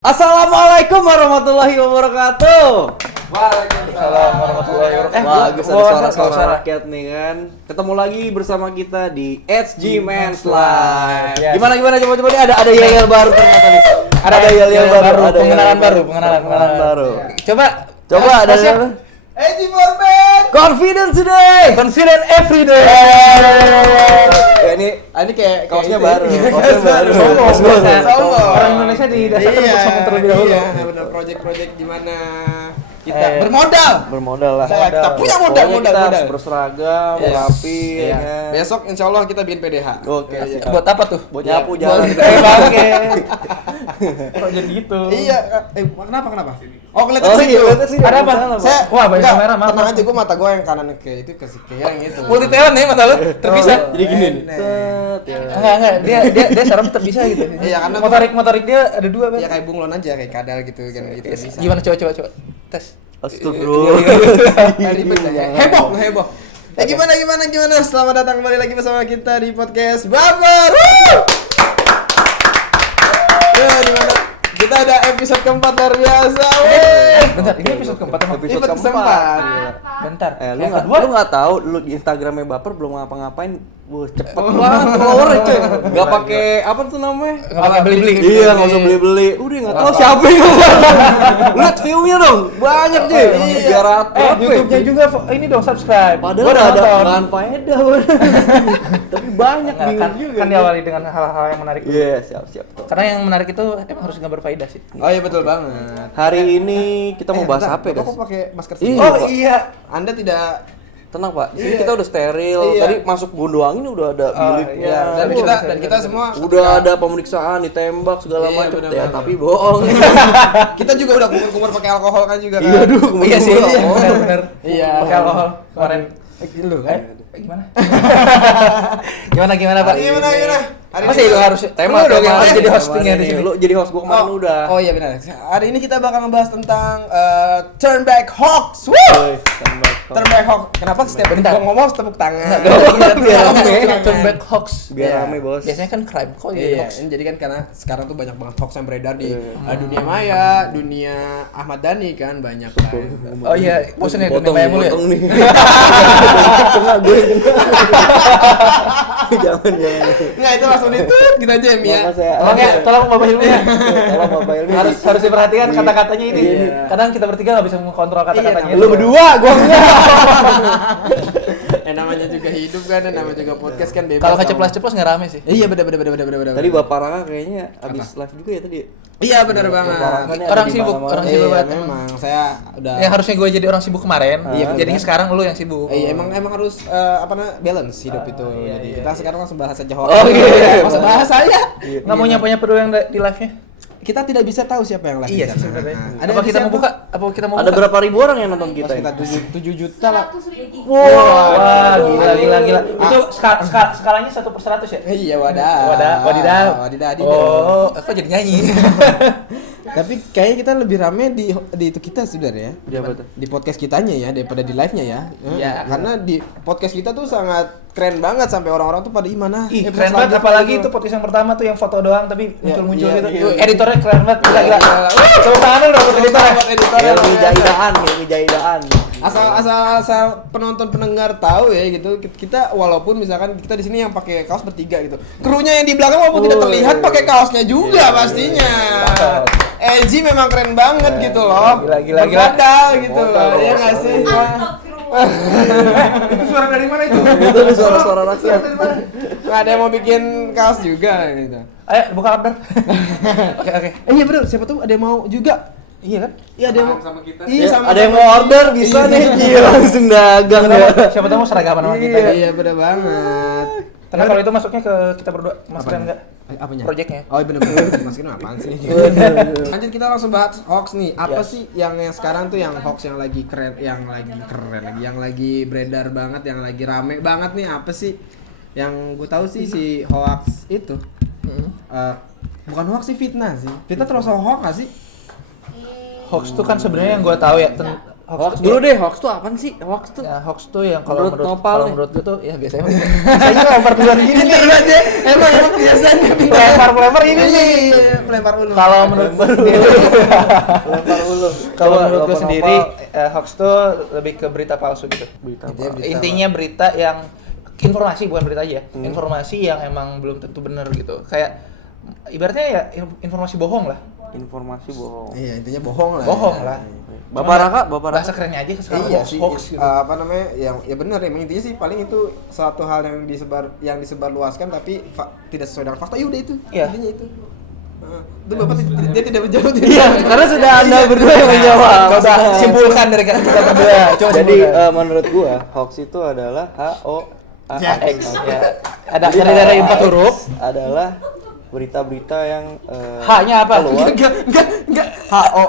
Assalamualaikum warahmatullahi wabarakatuh. Waalaikumsalam warahmatullahi wabarakatuh. Bagus ada suara-suara rakyat nih kan. Ketemu lagi bersama kita di HG Men's Live. Yes. Gimana coba nih ada yel baru ternyata nih. Ada yel baru, ada pengenalan baru. Coba ada siapa? Eji Morben. Confident today. Confident every day. Ya ini Ini kaosnya itu. baru. Sombong. Orang Indonesia didasarkan untuk sombong terlebih dahulu. Iya, benar project gimana kita bermodal lah. Kita punya Pokoknya modal. kita harus berseragam, Yes. rapi. Iya. Ya kan? Besok insya Allah kita bikin PDH. Oke, Iya. siap. Buat apa tuh? Buat nyapu jalan. Kok jadi gitu? Iya, kenapa? Oh, kelihatan Oh situ. iya, kelihatan sih. Ada apa? Saya Wah, banyak enggak, kamera, maaf. tenang aja, gua mata gua yang kanan kayak itu ke yang itu. Multi talent nih mata lu, terpisah. Jadi gini nih. Nah. Set ya. Enggak, dia saraf tetap bisa gitu. Iya, karena motorik dia ada dua, Ya Bang. kayak bunglon aja, kayak kadal gitu kan gitu bisa. Gimana coba. Tes. Astagfirullah. Ribet ya. Heboh. Gimana? Selamat datang kembali lagi bersama kita di podcast Baper. Ya, gimana? Kita ada episode keempat luar biasa. Bentar, ini episode keempat emang. Episode Episode keempat. keempat. Bentar. Lu Yang nggak kedua nggak tahu lu di Instagramnya Baper belum ngapa-ngapain. Wah, cepet banget followernya cuy. Nggak pakai apa tuh namanya? nggak pakai beli-beli. Iya, nggak usah beli. Udah nggak tahu siapa yang lihat view-nya dong, banyak cuy. Biar YouTube-nya juga ini dong subscribe. Padahal Gua udah ada nonton. bahan faedah, tapi banyak Nggak, bingung kan, juga. kan diawali dengan hal-hal yang menarik. Iya, siap tuh. Karena yang menarik itu emang harus nggak berfaedah sih. Oh iya betul banget. Hari ini kita mau bahas apa ya, Kok guys? pakai masker Iya, sih? Pak. iya. Anda tidak Tenang Pak, ini Iya. kita udah steril. Iya. Tadi masuk Gondoang ini udah ada biliknya. iya. dan kita semua Udah ada pemeriksaan, ditembak segala Iya, macam. benar, Ya, benar. tapi bohong. kita juga udah kumur-kumur pakai alkohol kan juga kan. Iya, aduh, kumur-kumur Iya sih, alkohol. benar. Iya. Pakai alkohol kemarin. Lu kan. Gimana? Gimana Pak? Gimana? Hari Masih ini- lu harus Tema lu dong yang harus ini, jadi tema hostingnya ini. di sini. Lu jadi host gua kemarin udah. Oh iya benar. Hari ini kita bakal ngebahas tentang turn back Hawks. Woo! Woi, tembak. Turn back Hawks. Kenapa setiap Bentar. gua ngomong harus tepuk tangan? Biar rame. Turn back hoax. Biar Iya. rame, Bos. Biasanya kan crime kok jadi Iya, hoax. ini jadi kan karena sekarang tuh banyak banget hoax yang beredar di Iya. dunia maya, dunia Ahmad Dhani kan banyak kan. Oh iya, bosan ya Potong, dunia maya mulu ya. potong nih. Kena gue yang kena. Jangan. Nggak itu langsung ditut gitu aja ya Mia. Maaf, saya- Tolong ya, tolong Bapak Ilmunya. Tolong Bapak Ilmi. Harus diperhatikan kata-katanya ini. Iya. Kadang kita bertiga nggak bisa mengontrol kata-katanya. Lu berdua, gua enggak. Namanya juga hidup kan, dan namanya juga podcast kan bebas. Kalau keceplos-ceplos nggak rame sih. Iya benar. Tadi Bapak Raka kayaknya abis live juga ya tadi. Iya benar banget. Makanya Orang ada di sibuk, mana-mana. orang sibuk Iya banget. memang saya udah. Yang harusnya gue jadi orang sibuk kemarin, Iya, jadinya benar. sekarang lu yang sibuk. Iya emang harus balance hidup itu. Jadi kita sekarang langsung bahas aja hoax. Oh, iya. Masa bahas saya. Nggak mau nyapa-nyapa dulu yang di live-nya? Kita tidak bisa tahu siapa yang live. Iya di sih sana. sebenarnya. Nah, Apa kita mau siapa? buka? Apa kita mau Ada buka? berapa ribu orang yang nonton kita? Pas kita 7 juta lah. Wah, gila. Itu skalanya 1/100 ya? Iya wadidaw. Wadidaw. Wadidaw. Oh, kok jadi nyanyi? Tapi kayaknya kita lebih rame di itu kita sebenarnya. Di apa tuh? Di podcast kitanya ya daripada di live-nya ya. Iya. Karena di podcast kita tuh sangat keren banget sampai orang-orang tuh pada gimana? Ih, keren banget, apalagi itu podcast yang pertama tuh yang foto doang tapi muncul-muncul iya, gitu. iya. Editornya keren banget, gila. Iya. Tepuk tangan dong buat editornya. Helmi Jaidaan. Asal penonton pendengar tahu ya gitu. Kita walaupun misalkan kita di sini yang pakai kaos bertiga gitu. Krunya yang di belakang walaupun tidak terlihat pakai kaosnya juga pastinya. LG memang keren banget gitu loh. Gila. Bermodal gitu loh. Ya nggak sih? Itu suara dari mana itu? Itu nih suara-suara rakyat. Nggak ada yang mau bikin kaos juga gitu. Ayo buka order. Oke. Iya bener, siapa tuh ada yang mau juga? Iya kan? Iya ada yang mau sama kita. Iya Ya, sama. ada yang mau order bisa nih, gila langsung dagang ya. Siapa tahu mau seragaman sama kita. Iya bener banget. Karena kalau itu masuknya ke kita berdua, Mas Ren enggak? Apanya? Projectnya. Oh bener masukin apaan sih? Lanjut kita langsung bahas hoax nih. Apa Yes. sih yang sekarang tuh yang hoax yang lagi keren lagi, yang lagi beredar banget, yang lagi rame banget nih apa sih? Yang gue tahu sih si hoax itu bukan hoax sih, fitnah sih. Fitnah termasuk hoax nggak sih? Hoax itu kan sebenarnya yang gue tahu ya Hoax dulu deh, hoax tuh apaan sih? Hoax tuh Ya, hoax tuh yang kalau Menurut Nopal nih. menurut gue tuh ya biasanya lempar duluan gini nih. Emang biasanya Lempar ini nih. pelempar ulu. Kalau menurut gue sendiri, lempar ulu. kalau Coba, menurut gue Nopal. sendiri hoax tuh lebih ke berita palsu gitu. Berita Intinya apa? berita Intinya berita yang informasi, bukan berita aja. Informasi yang emang belum tentu benar gitu. Kayak ibaratnya ya informasi bohong lah. Informasi bohong. Iya, intinya bohong lah. Bohong lah. Bapak Raka. Bahasa kerennya aja sekarang Iya hoax, sih, hoax gitu. apa namanya, ya benar emang intinya sih paling itu suatu hal yang disebarluaskan tapi tidak sesuai dengan fakta, ya udah itu. Iya. Intinya itu. Itu Bapak dia tidak menjawab. Iya, karena sudah Anda berdua yang menjawab. Coba simpulkan dari kita berdua. Coba Jadi simpulkan. menurut gua hoax itu adalah HOAX. Ya, ada dari 4 huruf. Adalah berita-berita yang H-nya apa? keluar. Enggak.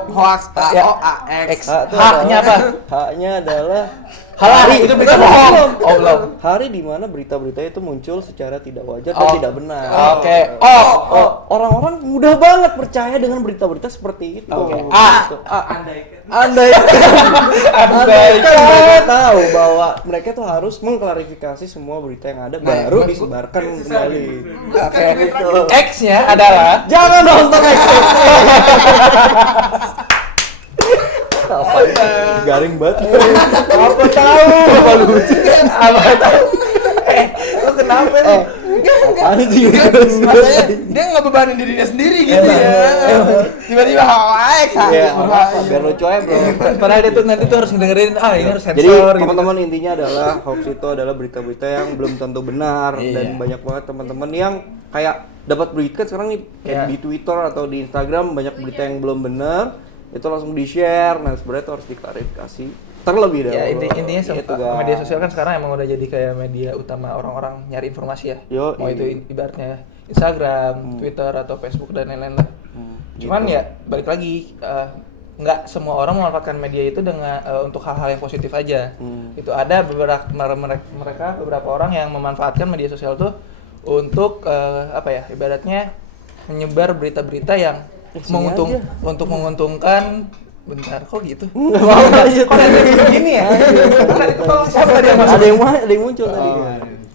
Hoax, Ya. HOAX. H itu H-nya apa? H-nya adalah Halari, itu berita bohong. Oh, belum. hari di mana berita-berita itu muncul secara tidak wajar dan Oh. tidak benar. Oke. Orang-orang mudah banget percaya dengan berita-berita seperti itu. Oke. Gitu. Andai Andaikan. mereka tahu bahwa mereka tuh harus mengklarifikasi semua berita yang ada baru disebarkan kembali. Oke. Gitu. X-nya adalah Jangan nonton apa garing banget. apa tahu? Apa lucu? Apa tahu? Lu kenapa nih? Apaan sih? Maksudnya dia nggak bebanin dirinya sendiri gitu ya. Tiba-tiba HOAX. Ya, biar lucu aja bro. Padahal dia tuh nanti tuh harus dengerin ini harus Jadi sensor gitu. teman-teman intinya adalah hoax itu adalah berita-berita yang belum tentu benar dan banyak banget teman-teman yang kayak dapat berita sekarang nih kayak Iya. di Twitter atau di Instagram banyak berita yang belum benar itu langsung di-share. Nah, sebenarnya itu harus diklarifikasi terlebih dahulu. Ya intinya Gitu, guys. media sosial kan sekarang emang udah jadi kayak media utama orang-orang nyari informasi ya. Yo, Mau itu ibaratnya Instagram, Twitter atau Facebook dan lain-lain lah. Cuman gitu. ya balik lagi nggak semua orang memanfaatkan media itu dengan untuk hal-hal yang positif aja. Itu ada beberapa orang yang memanfaatkan media sosial tuh untuk ibaratnya menyebar berita-berita yang sini aja. untuk menguntungkan. Bentar, kok gitu? Nggak mau aja. Kok ada yang begini ya? Bukan itu kok siapa tadi yang masuk? Ada yang muncul tadi.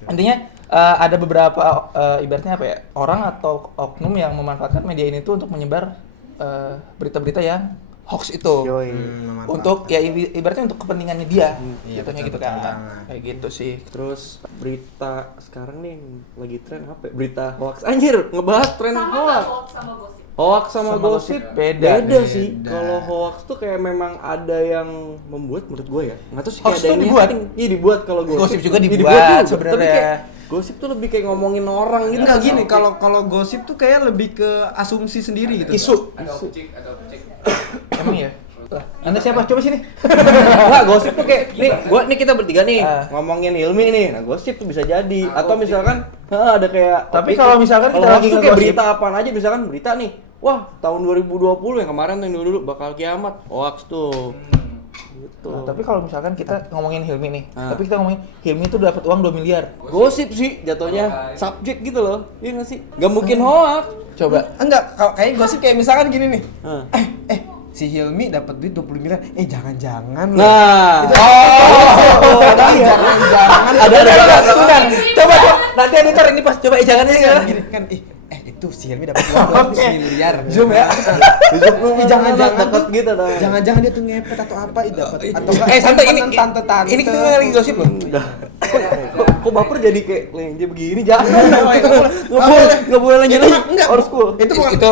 Intinya ada beberapa ibaratnya apa ya, orang atau oknum yang memanfaatkan media ini tuh untuk menyebar berita-berita yang hoax itu. Yoi. Untuk ya ibaratnya untuk kepentingannya dia. Iya, Gitu betul, gitu betul kan. banget. Kayak gitu sih. Terus berita sekarang nih lagi tren apa? Ya? Berita hoax. Anjir, ngebahas tren hoax. Hoax sama gosip beda. sih. Kalau hoax tuh kayak memang ada yang membuat menurut gue ya. Nggak tahu sih Hoax kayak ada tuh yang dibuat? netting. Iya dibuat kalau gosip. Gosip juga Iya, dibuat juga. sebenarnya. Tapi kayak gosip tuh lebih kayak ngomongin orang gitu. Enggak gini, kalau gosip tuh kayak lebih ke asumsi sendiri gitu. Isu. Emang ya? Lah, Anda siapa? Coba sini. Enggak, gosip tuh kayak nih kita bertiga nih ngomongin Hilmi nih. Nah, gosip tuh bisa jadi atau misalkan ada kayak Tapi opini. kalau misalkan kita Kalau hoax lagi tuh kayak ngegosip. berita apaan aja misalkan berita nih. Wah, tahun 2020 yang kemarin tuh yang dulu bakal kiamat. Hoax tuh. Gitu. Nah, tapi kalau misalkan kita ngomongin Hilmi nih, tapi kita ngomongin Hilmi tuh dapat uang 2 miliar. Gosip sih jatuhnya subjek gitu loh. Iya nggak sih? Gak mungkin hoax. Coba. Enggak, kalau kayak gosip kayak misalkan gini nih. Hah. Si Hilmi dapat duit 20 miliar. Jangan-jangan loh. Nah, Jangan-jangan. Sebentar. Coba nanti editor ini pas coba jangan ini ya. gini kan itu si Hilmi dapat uang 2 miliar. Zoom ya. Jangan-jangan deket tuh- gitu dah. Jangan-jangan dia tuh ngepet atau apa dapat atau Santai ini. tante-tante. Ini kita lagi gosip loh. Kok baper jadi kayak lenje begini? Jangan. Nggak boleh lenje lagi. Enggak, Harus cool. itu bukan Itu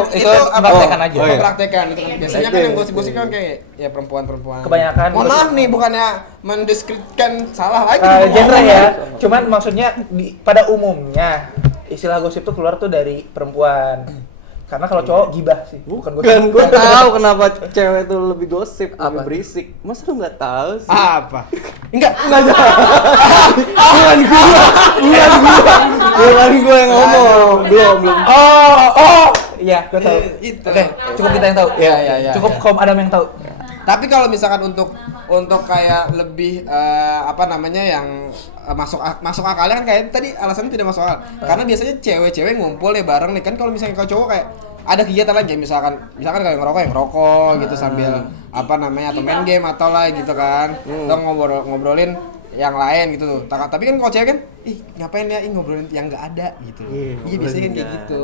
praktekan aja. Oh, iya. Praktekan itu kan biasanya kan Oke. yang gosip-gosip kan kayak ya perempuan-perempuan. Kebanyakan Mohon gosip. maaf nih bukannya mendeskripsikan salah lagi. Genre ya. Cuman maksudnya pada umumnya istilah gosip tuh keluar tuh dari perempuan. Karena kalau cowok gibah sih, bukan gosip. Kan gue tahu kenapa cewek itu lebih gosip, lebih berisik. Masa lu nggak tahu sih? Apa? Enggak. Bukan gue yang ngomong. Belum. Iya, gue tahu. Itu. Oke, cukup kita yang tahu. Iya. Cukup kaum Adam yang tahu. Tapi kalau misalkan untuk kayak lebih apa namanya yang masuk akalnya kan kayak tadi alasannya tidak masuk akal. Karena biasanya cewek-cewek ngumpul ya bareng nih kan kalau misalnya kalau cowok kayak ada kegiatan lain kayak misalkan kalau ngerokok gitu sambil apa namanya atau main game atau lah gitu kan. Atau ngobrolin yang lain gitu tuh. Tapi kan kalau cewek kan, ngapain ya ngobrolin yang nggak ada gitu. Iya biasanya kan kayak gitu.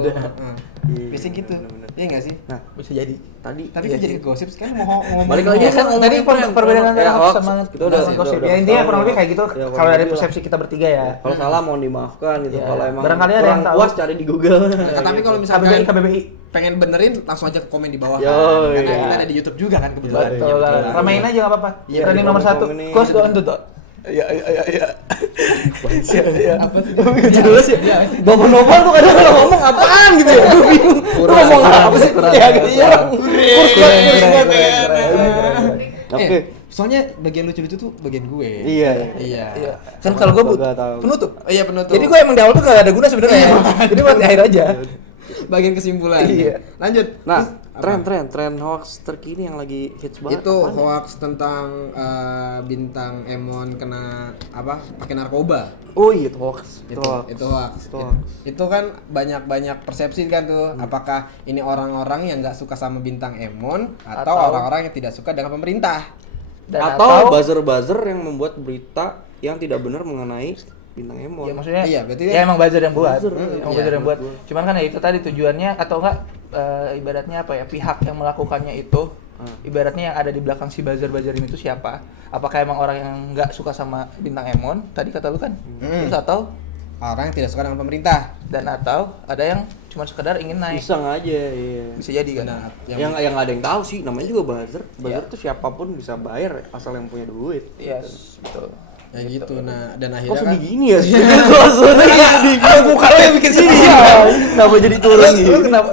Biasanya gitu. Iya nggak sih? Nah, bisa jadi. Tapi kan jadi gosip sekarang mau ngomong. Balik lagi kan tadi perbedaan antara hoax sama gosip. Ya intinya kurang lebih kayak gitu kalau dari persepsi kita bertiga ya. Kalau salah mohon dimaafkan gitu. Kalau emang barangkali ada yang tahu. puas cari di Google. Tapi kalau misalkan KBBI pengen benerin langsung aja komen di bawah. Yo, Karena iya. kita ada di YouTube juga kan kebetulan. betul. Ramein aja enggak apa-apa. Iya, Trending nomor 1. Kos doang tuh. Iya. Apa sih? Jelas ya. Bapak Nopal tuh kadang kalau ngomong apaan gitu ya. Gue bingung. Lu ngomong apa sih? Ya iya. Oke. Soalnya bagian lucu-lucu tuh bagian gue. Iya. Kan kalau gue tahu. penutup. Iya penutup. Jadi gue emang di awal tuh gak ada guna sebenarnya. Jadi buat di akhir aja. bagian kesimpulan. Iya. Lanjut. Nah, Terus, tren hoax terkini yang lagi hits banget. itu apaan ya? hoax tentang bintang Emon kena apa? Pakai narkoba. Oh iya, itu hoax. Itu hoax. Itu hoax. Itu kan banyak persepsi kan tuh. Apakah ini orang-orang yang nggak suka sama bintang Emon atau orang-orang yang tidak suka dengan pemerintah? Atau buzzer-buzzer yang membuat berita yang tidak benar mengenai bintang Emon. Ya maksudnya berarti ya emang buzzer yang buat. Buzzer, Emang iya, buzzer yang buat. Cuman kan ya itu tadi tujuannya atau enggak ibaratnya apa ya? Pihak yang melakukannya itu ibaratnya yang ada di belakang si buzzer-buzzer ini itu siapa? Apakah emang orang yang enggak suka sama bintang Emon? Tadi kata lu kan. Terus atau orang yang tidak suka dengan pemerintah dan atau ada yang cuma sekedar ingin naik. Iseng aja, iya. Bisa jadi kan. Benar. Yang nggak ada yang tahu sih, namanya juga buzzer. Buzzer tuh siapapun bisa bayar asal yang punya duit. Yes, betul. ya gitu. Nah, dan Kok akhirnya kan sedih gini ya? Kok sedih gini? Bukan lo yang bikin sedih. Kenapa jadi turun gitu? Kenapa?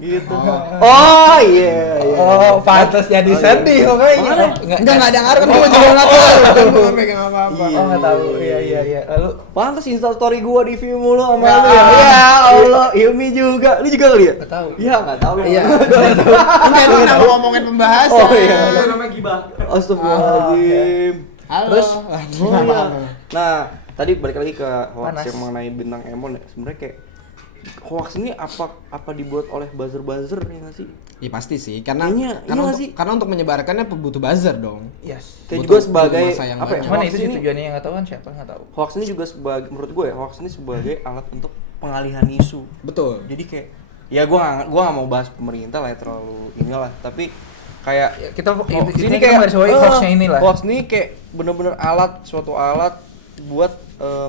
Gitu. Oh iya. Oh, pantas jadi sedih pokoknya. enggak ada ngaruh kan gua juga enggak tahu. Kan gua enggak megang apa-apa. Oh, enggak tahu. Iya. Lalu Pantes Insta story gua di view mulu sama lu ya. Ya Allah, Hilmi juga. Lu juga kali ya? enggak tahu. Iya, enggak tahu. Iya. Enggak itu nama ngomongin pembahasan. Oh iya. namanya gibah. Astagfirullahaladzim. Halo. Terus, Aduh, oh iya. apa-apa. Nah, tadi balik lagi ke hoax Panas. yang mengenai bintang Emon ya. Sebenarnya kayak hoax ini apa dibuat oleh buzzer-buzzer ya nggak sih? Ya pasti sih, karena Kayaknya, iya nggak sih? karena untuk menyebarkannya butuh buzzer dong. Yes. Kayak Butuh- juga sebagai butuh masa yang apa ya? banyak. Cuman hoax itu sih ini- tujuannya yang enggak tahu kan siapa enggak tahu. Hoax ini juga sebagai menurut gue ya, hoax ini sebagai alat untuk pengalihan isu. Betul. Jadi kayak ya gua nggak mau bahas pemerintah lah ya, terlalu inilah, tapi kayak Ya, kita hoax ini kayak garis bawahi hoaxnya inilah. Hoax ini kayak bener-bener suatu alat buat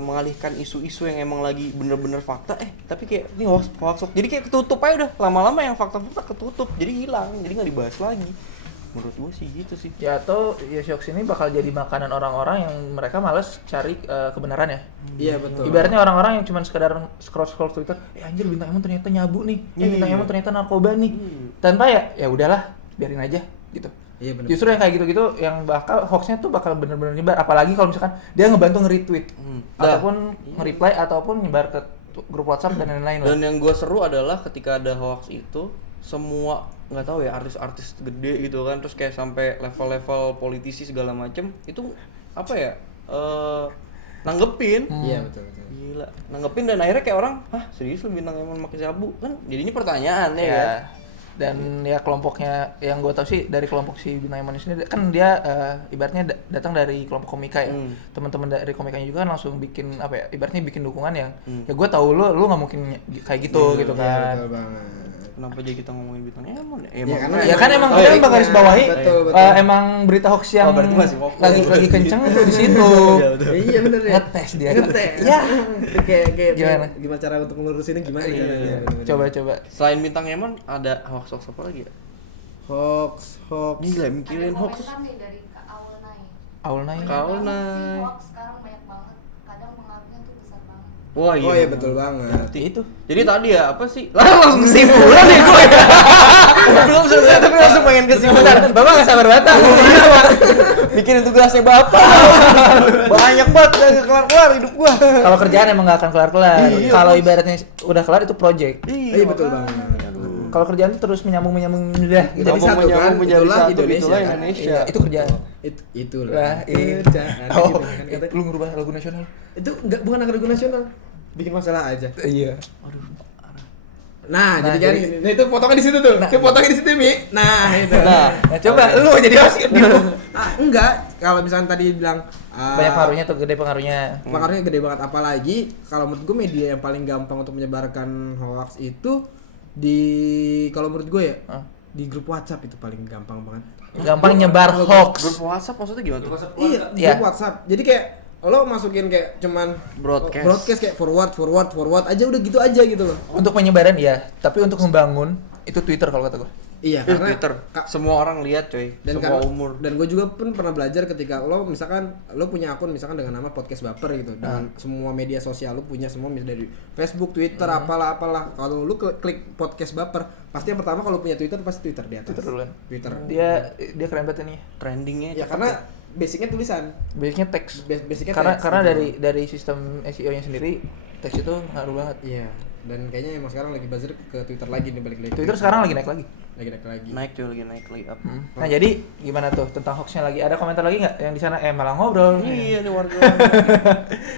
mengalihkan isu-isu yang emang lagi bener-bener fakta, tapi kayak ini hoax. Jadi kayak ketutup aja udah, lama-lama yang fakta-fakta ketutup, jadi hilang, jadi nggak dibahas lagi. Menurut gua sih gitu sih. Ya atau ya hoax ini bakal jadi makanan orang-orang yang mereka malas cari kebenaran ya. Iya betul. Ibaratnya orang-orang yang cuma sekedar scroll Twitter, anjir bintang Emon ternyata nyabu nih. Bintang Emon ternyata narkoba nih. Tanpa ya udahlah, biarin aja gitu. Iya benar. Justru yang kayak gitu-gitu yang bakal hoaxnya tuh bakal bener-bener nyebar, apalagi kalau misalkan dia ngebantu nge-retweet ataupun nge-reply ataupun nyebar ke grup WhatsApp dan lain-lain lah. Dan yang gue seru adalah ketika ada hoax itu, semua nggak tahu ya artis-artis gede gitu kan, terus kayak sampai level-level politisi segala macem itu apa ya nanggepin. Iya betul. Gila, nanggepin dan akhirnya kayak orang, serius lu bintang Emon pakai sabu kan? Jadinya pertanyaan ya. Ya. Dan ya kelompoknya yang gue tau sih dari kelompok si Bintang Emon ini kan dia ibaratnya datang dari kelompok komika ya. Teman-teman dari komikanya juga kan langsung bikin apa ya, ibaratnya bikin dukungan yang ya gue tahu lu nggak mungkin kayak gitu gitu kan. Betul banget. Kenapa jadi kita ngomongin bintang Emon ya? Ya kan emang kita emang garis bawahi Betul. emang berita hoax yang berarti masih fokus. lagi kenceng itu di situ. Iya benar ya. Ngetes dia. Ya. Kayak Gimana? cara untuk melurusinnya gimana? Iya. Coba. Selain bintang Emon ada hoax apa lagi ya? Hoax. Gila, mikirin hoax. Komentar nih dari Kak Aul Nai. Aul naik. Kau Banyak Nai. sih hoax sekarang banyak banget. Kadang pengaruhnya tuh besar banget. Wah Oh iya betul banget. Itu. Jadi tadi ya apa sih? Langsung kesimpulan ya gue. Belum selesai tapi langsung pengen kesimpulan. Bapak nggak sabar banget. Mikirin tugasnya bapak. Banyak banget gak kelar-kelar hidup gua. Kalau kerjaan emang nggak akan kelar-kelar. Iya, Kalau Bos. ibaratnya udah kelar itu project. Iya betul banget. Kalau kerjaan tuh terus menyambung udah gitu. Jadi satu kan, menjadi itulah satu, Indonesia, itulah kan? Indonesia. Iya, itu kerjaan. Itulah. Lah, Kerjaan Oh, gitu kan kata- lu ngerubah lagu nasional. Itu bukan lagu nasional. Bikin masalah aja. Iya. Nah, Nah, jadi kan jadi- nah, itu potongnya di situ tuh. Itu potongnya di situ, Mi. Nah, itu. Nah, Nah, coba lu jadi host Enggak, kalau misalnya tadi bilang banyak pengaruhnya tuh, gede pengaruhnya. pengaruhnya gede banget, apalagi kalau menurut gue media yang paling gampang untuk menyebarkan hoax itu kalau menurut gue ya Hah? di grup WhatsApp itu paling gampang banget. Gampang nyebar hoax. grup WhatsApp maksudnya gimana tuh? Iya, Iya. grup WhatsApp. Jadi kayak lo masukin kayak cuman Broadcast. kayak forward aja, udah gitu aja gitu loh. Untuk penyebaran iya, tapi untuk membangun itu Twitter kalau kata gua. Iya, Itu karena Twitter. Semua orang lihat coy. dan Semua karena- umur. dan gue juga pun pernah belajar ketika lo misalkan lo punya akun misalkan dengan nama podcast baper gitu dengan semua media sosial lo punya semua misalnya dari Facebook, Twitter, apalah kalau lo klik podcast baper pasti yang pertama kalau punya Twitter pasti Twitter di atas. Twitter duluan. Twitter. Dia keren banget ini. Trendingnya Ya cepet karena basicnya tulisan. Basicnya teks. Basicnya Karena teks, karena gitu. dari sistem SEO-nya sendiri teks itu ngaruh banget. Iya. Dan kayaknya emang sekarang lagi buzzer ke Twitter lagi nih, balik lagi. Twitter sekarang lagi naik lagi. lagi. naik cuy, lagi naik up. Nah jadi gimana tuh tentang hoaxnya lagi? Ada komentar lagi nggak yang di sana? Malah ngobrol. Iya nih warga.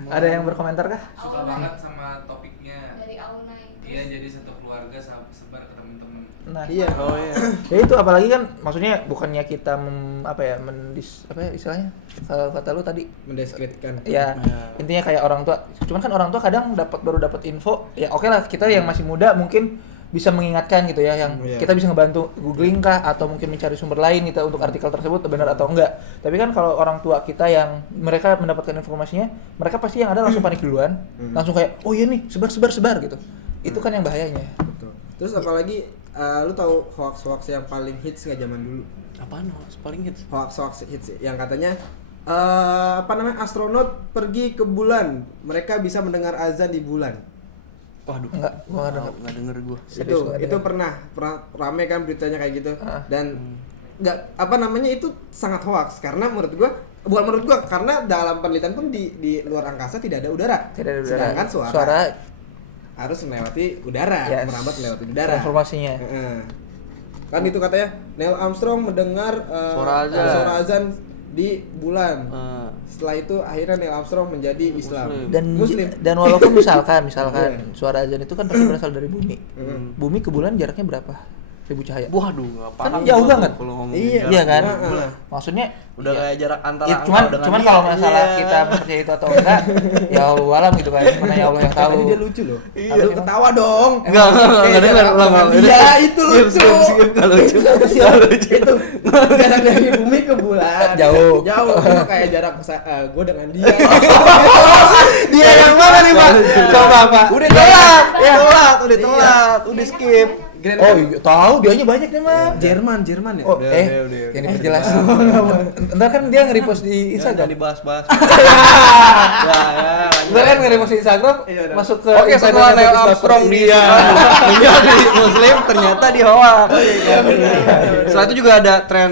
Ada yang berkomentar kah? Suka banget sama topiknya. Dari Aunai. Iya, jadi satu keluarga sebar ke temen-temen. Nah, Iya. Oh iya. ya itu apalagi kan maksudnya bukannya kita istilahnya kalau kata lu tadi Mendeskripsikan. ya intinya kayak orang tua, cuman kan orang tua kadang baru dapat info ya oke lah, kita yang masih muda mungkin bisa mengingatkan gitu ya, yang Iya. kita bisa ngebantu googling kah atau mungkin mencari sumber lain gitu untuk artikel tersebut benar atau enggak. Tapi kan kalau orang tua kita yang mereka mendapatkan informasinya, mereka pasti yang ada langsung panik duluan, langsung kayak oh iya nih sebar gitu. Itu kan yang bahayanya. Betul. Terus apalagi lu tahu hoax yang paling hits nggak zaman dulu? Apaan hoax paling hits? Hoax hits yang katanya astronot pergi ke bulan, mereka bisa mendengar azan di bulan. Waduh. Enggak, gua nggak denger. Nggak denger gua. Serius, nggak Itu ada. pernah rame kan beritanya kayak gitu. Ah. Dan nggak itu sangat hoax karena menurut gua karena dalam penelitian pun di luar angkasa tidak ada udara. Tidak ada udara. Sedangkan suara harus melewati udara, Yes. merambat melewati udara. Informasinya. Heeh. Kan itu katanya Neil Armstrong mendengar Suara azan. di bulan. Eh, Setelah itu akhirnya Neil Armstrong menjadi Islam. Muslim. Dan walaupun misalkan suara azan itu kan pasti berasal dari bumi. Bumi ke bulan jaraknya berapa? 1000 cahaya. Waduh, nggak Kan paham jauh gua banget. tuh kalau ngomongin Iya. jarak Iya kan? Heeh. Maksudnya Udah ya, kayak jarak antara ya, engkau dengan cuman dia. kalau masalah Iya. kita percaya itu atau enggak, ya Allah alam gitu kan. Mana ya Allah yang tahu. Tadi dia lucu loh. Iya. Aduh, ketawa dong. Enggak denger lama. Iya, itu lucu. Enggak lucu. Nggak lucu. Itu jarak dari bumi ke bulan. Jauh. Jauh. Itu kayak jarak gue dengan dia. Dia yang mana nih, Pak? Coba, Pak. Udah telat, udah telat, udah skip. Oh, iya, tahu dianya banyak nih, Mak. Jerman ya. Oh, Udah. yang diperjelas. Ntar kan dia nge-repost di Jangan Instagram. dibahas-bahas. Ya. Ntar kan nge-repost di Instagram, masuk ke Oke, setelah Instagramnya Neil Podcast Armstrong Baper. dia menjadi muslim, ternyata dia hoax. Setelah itu juga ada tren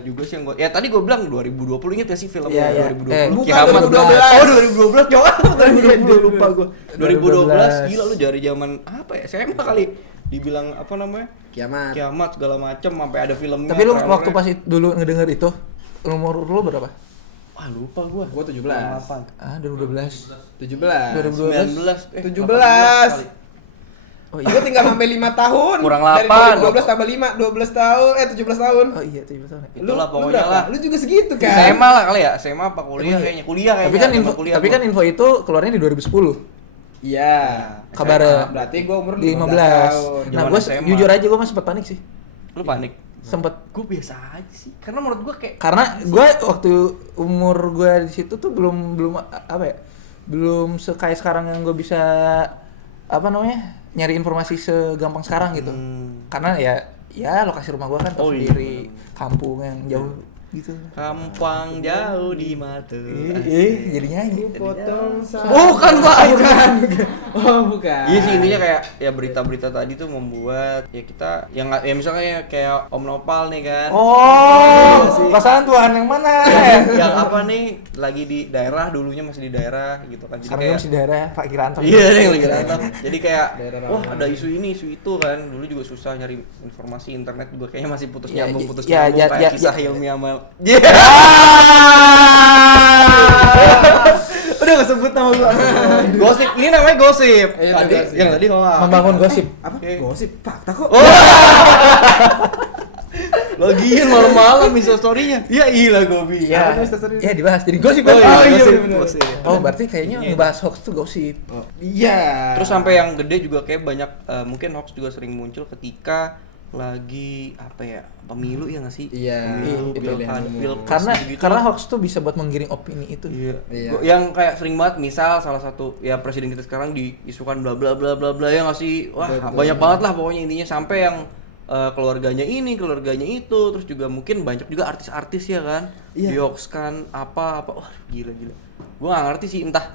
juga sih yang gue, ya tadi gue bilang 2020, inget ya sih film Iya, iya. 2020 Bukan, Kiamat. 2012. Oh 2012 coba 2020 lupa gue. 2012. 2012 gila lu dari zaman apa ya, SMA kali dibilang apa namanya, Kiamat. kiamat segala macem sampai ada filmnya. Tapi lu trailernya. waktu pas dulu ngedenger itu, umur lu berapa? Wah lupa gue. Gua 17. 2012. 17. 19 17. kali. Oh Gue tinggal sampai 5 tahun. Kurang Dari 8. 2012 tambah 5, 12 tahun, 17 tahun. Oh iya, 17 tahun. ya. Itulah Lu pokoknya berapa? lah. Lu juga segitu kan? SMA lah kali ya, SMA apa kuliah kayaknya, kuliah kayaknya. Tapi kan zaman info, kuliah tapi gua. kan info itu keluarnya di 2010. Iya. Kabar Berarti gue umur di 15. 15 tahun. Nah, Zaman gue SMA. jujur aja gue sempet panik sih. Lu panik? Sempet. Gue biasa aja sih, karena menurut gue kayak Karena gue waktu umur gue di situ tuh belum apa ya? Belum kayak sekarang yang gue bisa apa namanya? Nyari informasi segampang sekarang gitu. Karena ya lokasi rumah gue kan tahu Oh, iya, sendiri, kampung yang jauh gitu. Kampang jauh di mata. Jadinya ini Potong Bukan bukan. Oh, bukan. Iya sih, intinya kayak ya berita-berita tadi tuh membuat ya kita yang ya misalnya kayak Om Nopal nih kan. Oh, pasangan Tuhan yang mana? Yang apa nih lagi di daerah, dulunya masih di daerah gitu kan. Jadi Sekarang kayak masih daerah Pak Kiranto. iya nih lagi datang. Jadi kayak Daerah wah rawan. ada isu ini, isu itu kan. Dulu juga susah nyari informasi, internet juga kayaknya masih putus Ya, nyambung, ya, putus ya, nyambung ya, kayak ya, kisah ya. Hilmi Amal. Udah kesebut nama gua. Gosip, ini namanya gosip. Iya, Tadi gosip. yang tadi hoax. Membangun gosip. Apa? Oke. Gosip. Fakta kok. Oh. Lagian malam-malam Insta story-nya. Ya iya gua bilang. Ya, Apa tuh Instastory? ya dibahas jadi gosip. Oh, kan? iya, iya, gosip, bener-bener. gosip. Oh, berarti kayaknya ngebahas hoax tuh gosip. Oh, iya. Terus sampai yang gede juga kayak banyak mungkin hoax juga sering muncul ketika lagi apa ya pemilu ya nggak sih? Iya, Pemilu, pemilihan pilkada, umum. pilpres Karena gitu-gitu. karena hoax tuh bisa buat menggiring opini itu. Iya. Iya. Yang kayak sering banget misal salah satu ya presiden kita sekarang diisukan bla bla bla bla bla ya nggak sih? Wah, Betul. banyak banget lah pokoknya intinya sampai yang keluarganya ini, keluarganya itu, terus juga mungkin banyak juga artis-artis ya kan? Iya. Diokskan apa. Wah, gila. Gua nggak ngerti sih entah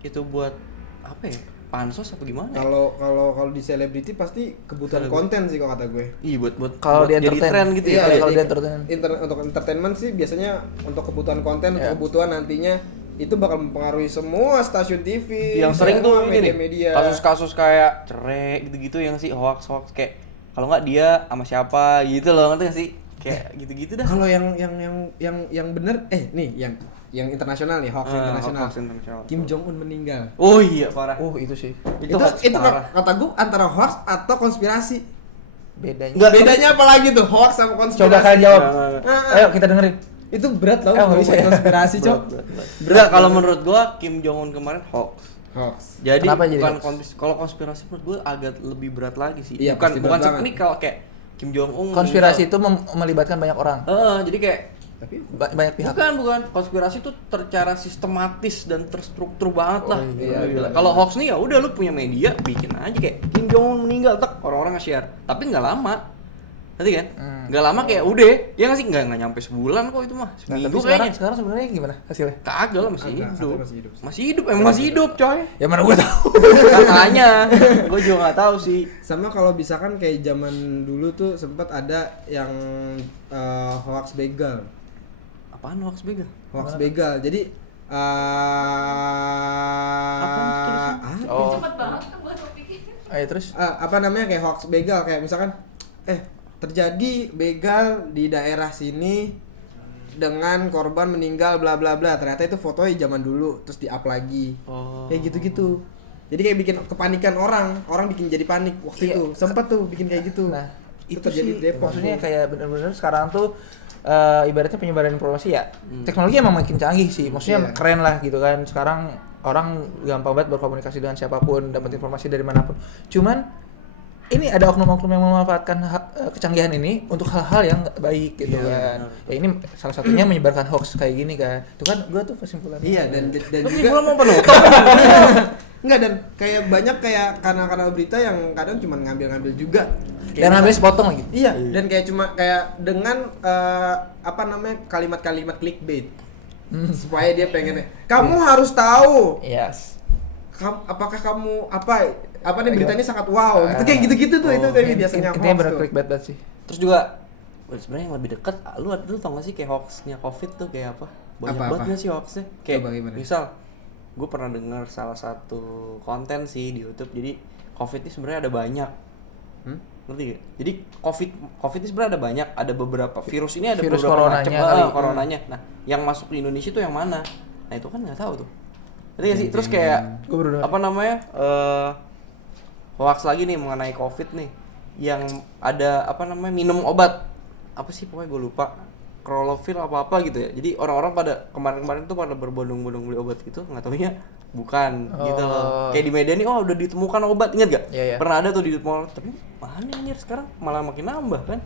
itu buat apa ya? Pansos apa gimana? Ya? Kalau di selebriti pasti kebutuhan konten sih kalau kata gue. Iya buat Kalau buat di jadi entertain. tren gitu ya. Iya, kalau jadi di entertain. untuk entertainment sih biasanya untuk kebutuhan konten, Iya. untuk kebutuhan nantinya itu bakal mempengaruhi semua stasiun TV. Yang sering tuh semua ini nih, media-media. kasus-kasus kayak cerai gitu-gitu yang sih hoax kayak kalau nggak dia sama siapa gitu loh, ngerti nggak sih? Kayak gitu-gitu dah. Kalau yang bener nih yang internasional nih, hoax internasional. Hoax internasional. Kim Jong Un meninggal. Oh iya parah. Oh, itu sih. Itu hoax parah. kata gue antara hoax atau konspirasi. Bedanya. Nggak, Bedanya apa lagi tuh hoax sama konspirasi? Coba kalian jawab. Nggak. Ayo kita dengerin. Itu berat loh nggak bisa ya. konspirasi, Cok. Enggak, kalau menurut gua Kim Jong Un kemarin hoax. Hoax. Jadi Kenapa jadi bukan hoax? kalau konspirasi menurut gua agak lebih berat lagi sih. Iya, bukan pasti bukan berat banget. ini kalau kayak Kim Jong Un Konspirasi itu melibatkan banyak orang. jadi kayak Tapi Banyak pihak. bukan konspirasi itu secara sistematis dan terstruktur banget lah. iya, Gila. iya. Kalau hoax nih ya udah lu punya media bikin aja kayak Kim Jong Un meninggal tak orang-orang nge-share. Tapi nggak lama. Ngerti kan? Nggak lama kayak udah. Ya nggak sih nggak nyampe sebulan kok itu mah. Nah, Seminggu tapi sekarang kayaknya. sekarang sebenarnya gimana hasilnya? Kagak lah masih Kagak, hidup. masih hidup. Masih hidup, emang masih hidup coy. Ya mana gua tahu. Katanya. Gue juga nggak tahu sih. sama kalau misalkan kayak zaman dulu tuh sempat ada yang hoax begal. Apaan hoax begal? Hoax begal. Jadi Apaan tuh tulisannya? Oh. Cepet banget tuh buat topiknya. Ayo terus. apa namanya kayak hoax begal kayak misalkan terjadi begal di daerah sini dengan korban meninggal bla bla bla, ternyata itu fotonya zaman dulu terus di-up lagi. Oh. Kayak gitu-gitu. Jadi kayak bikin kepanikan orang bikin jadi panik waktu Iya. itu. Sempat tuh bikin kayak gitu. Nah, itu terjadi sih di Depok. maksudnya kayak bener-bener sekarang tuh ibaratnya penyebaran informasi ya. Teknologi emang makin canggih sih. Maksudnya Iya. keren lah gitu kan. Sekarang orang gampang banget berkomunikasi dengan siapapun, dapat informasi dari manapun. Cuman ini ada oknum-oknum yang memanfaatkan kecanggihan ini untuk hal-hal yang nggak baik gitu kan. Ya ini salah satunya menyebarkan hoax kayak gini kan. Itu kan gua tuh kesimpulannya. Iya dan Lu juga belum mau penutup. enggak, dan kayak banyak kayak kanal-kanal berita yang kadang cuma ngambil-ngambil juga. Dan habis potong lagi. Iya, dan kayak cuma kayak dengan apa namanya kalimat-kalimat clickbait. Supaya dia pengen kamu harus tahu. Yes. Apakah kamu apa nih beritanya sangat wow gitu, kayak gitu-gitu tuh itu tadi biasanya Intinya hoax bener tuh. clickbait banget sih. Terus juga sebenarnya yang lebih dekat lu tau gak sih kayak hoaxnya COVID tuh kayak apa? Banyak Apa-apa? banget gak sih hoaxnya? Kayak Coba gimana? misal gue pernah dengar salah satu konten sih di YouTube. Jadi COVID ini sebenarnya ada banyak. Ngerti gak? Jadi COVID ini sebenarnya ada banyak, ada beberapa virus ini ada Virus beberapa coronanya macam kali. coronanya. Nah, yang masuk di Indonesia itu yang mana? Nah, itu kan nggak tahu tuh. Ngerti gak sih? Terus kayak Gua baru dengar. apa namanya? Hoax lagi nih mengenai COVID nih. Yang ada apa namanya? Minum obat. Apa sih pokoknya gue lupa. Krolofil apa gitu ya. Jadi orang-orang pada kemarin-kemarin tuh pada berbondong-bondong beli obat gitu, nggak taunya bukan gitu loh. Kayak di media nih udah ditemukan obat, ingat gak? Iya, iya. Pernah ada tuh di mall, tapi mana anjir sekarang malah makin nambah kan.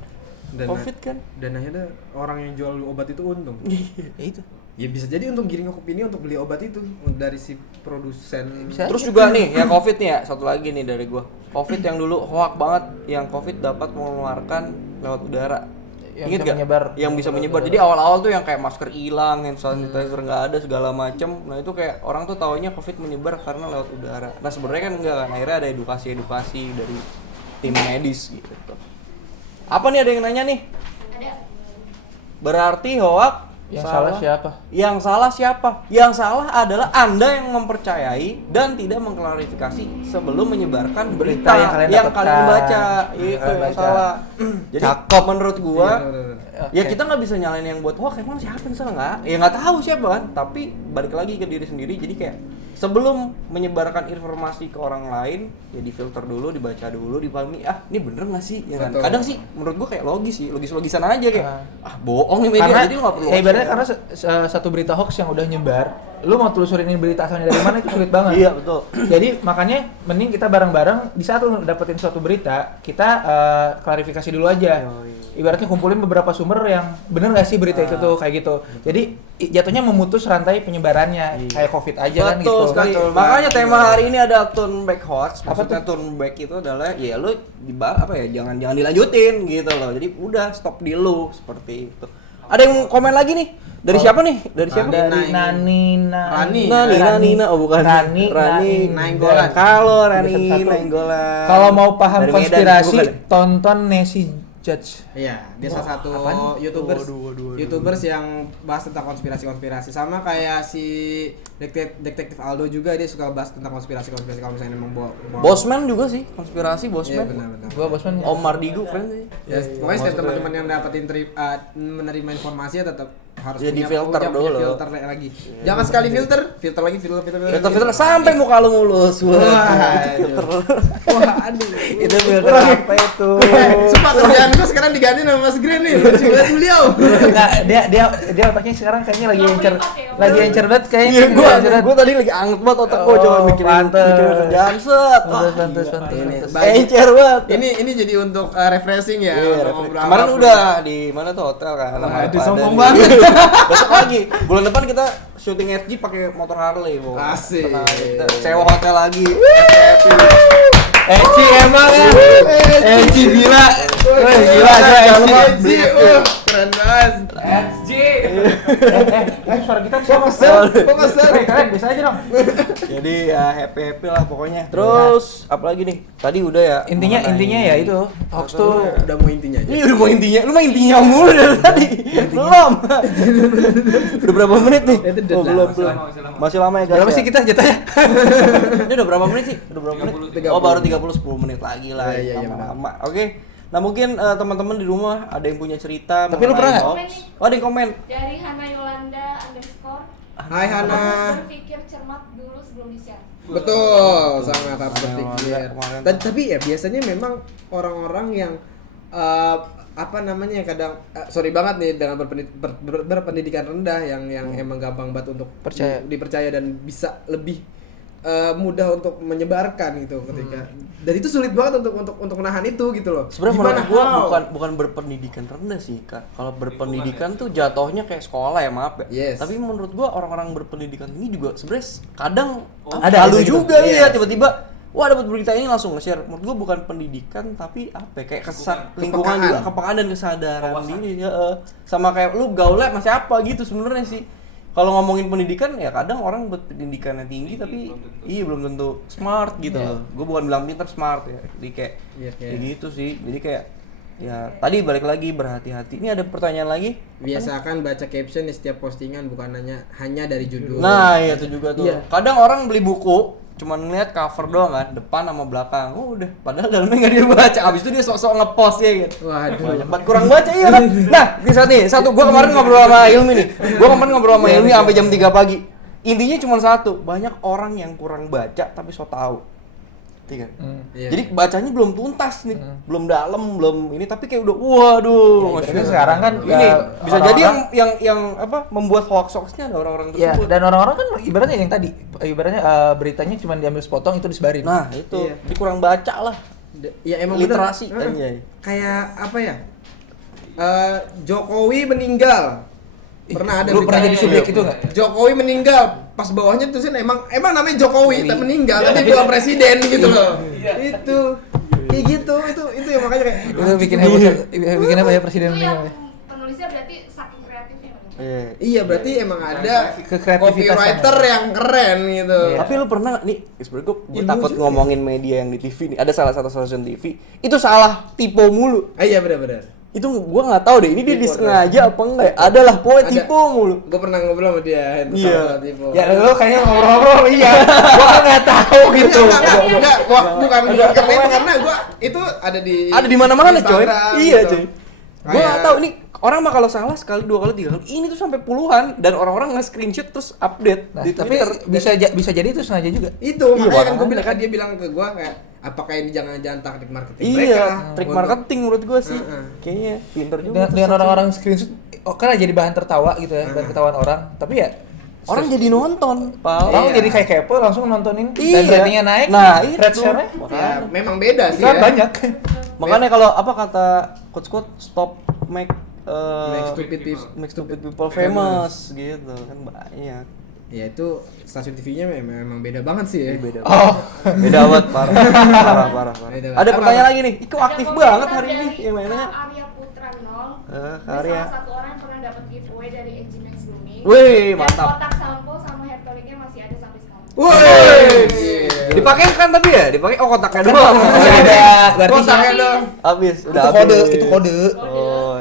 COVID kan. Dan akhirnya orang yang jual obat itu untung. Ya itu. Ya bisa jadi untuk giring opini untuk beli obat itu dari si produsen. Bisa. Terus juga nih, ya COVID nih ya, satu lagi nih dari gua. COVID yang dulu hoax banget, yang COVID dapat mengeluarkan lewat udara. Yang Ingat bisa gak? menyebar. Yang bisa menyebar. Jadi awal-awal tuh yang kayak masker hilang, hand sanitizer nggak ada segala macem. Nah itu kayak orang tuh taunya COVID menyebar karena lewat udara. Nah sebenarnya kan enggak kan. Akhirnya ada edukasi dari tim medis gitu. Apa nih ada yang nanya nih? Ada. Berarti hoax Yang salah siapa? Yang salah siapa? Yang salah adalah Anda yang mempercayai dan tidak mengklarifikasi sebelum menyebarkan berita yang kalian baca. Itu yang baca. salah. Jadi Cakep. menurut gua, ya Oke. kita nggak bisa nyalain yang buat hoax. Emang siapa yang salah nggak? Ya nggak tahu siapa kan. Tapi balik lagi ke diri sendiri. Jadi kayak sebelum menyebarkan informasi ke orang lain ya difilter dulu, dibaca dulu, dipahami ini bener nggak sih ya kan? Betul. Kadang sih menurut gua kayak logis-logisan aja kayak bohong nih media, Karena jadi lu nggak perlu ibaratnya share. karena satu berita hoax yang udah nyebar, lu mau telusurin ini berita asalnya dari mana itu sulit banget. Iya betul. Jadi makanya mending kita bareng-bareng di saat lu dapetin suatu berita, kita klarifikasi dulu aja. Ibaratnya kumpulin beberapa sumber yang bener nggak sih berita itu tuh kayak gitu. Jadi jatuhnya memutus rantai penyebarannya kayak COVID aja kan gitu. Betul sekali. Betul, Makanya Bang. tema hari ini ada turn back hoax. Apa Maksudnya turn back itu adalah ya lu jangan dilanjutin gitu loh. Jadi udah stop di lu seperti itu. Ada yang komen lagi nih. Dari siapa nih? Dari siapa? Dari Rani. Oh bukan. Rani Nainggolan. Kalau Rani Satu. Nainggolan. Kalau mau paham Dari Medan, konspirasi, bukan? tonton Nancy Judge. Iya, dia salah satu apaan? YouTubers. Waduh. YouTubers yang bahas tentang konspirasi-konspirasi. Sama kayak si detektif Aldo juga, dia suka bahas tentang konspirasi-konspirasi kalau misalnya emang Bosman juga sih, konspirasi Iya, Bosman. benar-benar. Gua Bosman. Om Mardigu keren sih. Ya, pokoknya setiap Maksudnya- teman-teman yang dapetin menerima informasi ya tetap harus Ya, difilter dulu. filter lagi. Jangan sekali filter lagi Filter sampai muka lu mulus. Wah, Filter. Wah, aduh. Itu filter apa itu? Sumpah kerjaan gua sekarang diganti sama Mas Gren nih. Lihat beliau. Nah, dia otaknya sekarang kayaknya lagi encer banget kayaknya. Iya, Encer banget. gua tadi lagi anget banget otak gua coba Oh, mikirin pantes. kerjaan set. Wah, Pantes. Ini encer banget. ini jadi untuk refreshing ya. Iya, untuk ngobrol kemarin apapun. udah di mana tuh hotel kan? Wah, sama itu Padang. sombong banget. Besok lagi, bulan depan kita syuting FG pakai motor Harley, Bo. Asik. Tenang, kita sewa hotel lagi. Eci emang ya. Eci gila. Woi, gila Eci. Keren banget. SJ. Suara kita Kok kesel? keren, bisa aja dong. Jadi ya happy lah pokoknya. Terus apalagi nih? Tadi udah ya. Intinya ya itu hoax tuh Udah mau intinya aja. Ini udah mau intinya, lu mah intinya mulu dari tadi. Belum. Udah berapa menit nih? Itu Oh, udah belum. Masih lama. Masih lama ya guys. berapa ya? sih kita jatahnya? Ini udah berapa menit sih? Udah berapa menit? 30. Oh, baru 10 menit lagi lah. Iya, Lama-lama. Oke. Nah, mungkin teman-teman di rumah ada yang punya cerita Tapi lu mengenai pernah hoax. Oh, ada yang komen. Dari Hana Yolanda _ Hai Hana. harus berpikir cermat dulu sebelum di-share. Betul, sangat harus Kemarin- berpikir. kemarin- Tapi ya biasanya memang orang-orang yang apa namanya kadang sorry banget nih dengan berpendidikan rendah yang emang gampang banget untuk Percaya. dipercaya dan bisa lebih mudah untuk menyebarkan gitu ketika dan itu sulit banget untuk menahan itu gitu loh. Sebenarnya Gimana? menurut gua How? bukan berpendidikan rendah sih, Kak. Kalau berpendidikan tuh jatuhnya kayak sekolah ya, maaf ya. Yes. Tapi menurut gua orang-orang berpendidikan tinggi juga sebenarnya kadang ada halu gitu. juga ya Yes. tiba-tiba wah dapat berita ini langsung nge-share. Menurut gua bukan pendidikan tapi apa ya, kayak lingkungan juga, kepekaan dan kesadaran diri ya. Sama kayak lu gaulnya masih apa gitu sebenarnya sih. Kalau ngomongin pendidikan ya kadang orang berpendidikannya tinggi tapi belum tentu smart gitu loh. Gue bukan bilang pintar, smart ya. Jadi kayak kayak gitu sih. Jadi kayak ya tadi balik lagi berhati-hati. Ini ada pertanyaan lagi. Biasakan baca caption di setiap postingan bukan hanya dari judul. Nah, iya itu juga tuh. Iya. Kadang orang beli buku cuman ngeliat cover doang kan, depan sama belakang. Oh udah, padahal dalamnya nggak dia baca. Abis itu dia sok-sok ngepost ya gitu. Waduh. Banyak kurang baca iya kan. Nah, bisa nih, gua kemarin ngobrol sama Ilmi nih. Gua kemarin ngobrol sama Ilmi sampai jam 3 pagi. Intinya cuma satu, banyak orang yang kurang baca tapi so tahu. Iya kan? Iya. Jadi bacanya belum tuntas nih, belum dalam, belum ini tapi kayak udah waduh. Tapi sekarang kan ini bisa jadi orang-orang- yang apa membuat hoax-hoaxnya ada orang-orang Ya, tersebut. dan orang-orang kan ibaratnya yang tadi, ibaratnya beritanya cuma diambil sepotong itu disebarin. Nah, itu. Iya. Jadi kurang baca lah. Ya emang Literasi, bener. anjay. Kayak apa ya? Jokowi meninggal. Pernah ada Lu pernah jadi beritanya. subjek itu nggak? Jokowi meninggal. Pas bawahnya tulisan emang namanya Jokowi tapi meninggal tapi bukan presiden gitu loh. Itu kayak gitu itu yang makanya kayak Itu bikin heboh, bikin apa ya presiden Itu yang meninggal. penulisnya berarti saking kreatifnya. Iya. iya berarti emang ada Kekreativitasan. copywriter yang keren gitu. Tapi lu pernah nggak nih? Sebenarnya gue Iya, takut lucu ngomongin media yang di TV nih. Ada salah satu stasiun TV itu salah tipe mulu. Iya benar-benar. Itu gua nggak tahu deh. Ini dia Tipe, disengaja apa enggak? Ya? Adalah pokoknya Ada. tipe mulu. Gue pernah ngobrol sama dia itu Iya. salah tipe. Ya lu kayaknya ngobrol-ngobrol iya. Gua kan nggak tahu gitu. Enggak, bukan karena itu karena gua itu ada di Ada di mana-mana coy. Instagram, Iya gitu. coy. Gua nggak tahu ini Orang mah kalau salah sekali, 2 kali, 3 kali, ini tuh sampai puluhan dan orang-orang nge-screenshot terus update Nah, di tapi Twitter. bisa jadi itu sengaja juga. Itu Iya, makanya kan gue makanya bilang kan. dia bilang ke gue kayak apakah ini jangan taktik marketing Iya, mereka trik untuk- marketing menurut gua sih. Heeh. Kayaknya pinter juga. Dengan, tuh dengan satu. orang-orang screenshot, karena jadi bahan tertawa gitu ya, bahan ketawaan orang. Tapi ya Orang jadi nonton, Pal. orang Iya. jadi kayak kepo langsung nontonin dan Iya. ratingnya naik. Nah, itu. rate share-nya Ya, memang beda sih kan ya. banyak. Makanya kalau apa kata coach stop make Make stupid people famous gitu kan banyak. Ya itu stasiun TV-nya memang beda banget sih ya. Beda. Oh, Beda banget parah. Beda. Ada Apa? pertanyaan lagi nih. Iko aktif Ada banget komentar hari ini dari yang mainnya. Arya Putra 0. Karya. Salah satu orang yang pernah dapat giveaway dari Edgy Max Lumi. Wih, Dan mantap. kotak sampo sama hair tonicnya masih ada sampai sekarang. Woi. Dipakai kan tapi ya? Dipakai kotaknya doang. masih ada. Berarti Kotaknya dong. Habis, udah itu kode, habis. itu kode. Oh.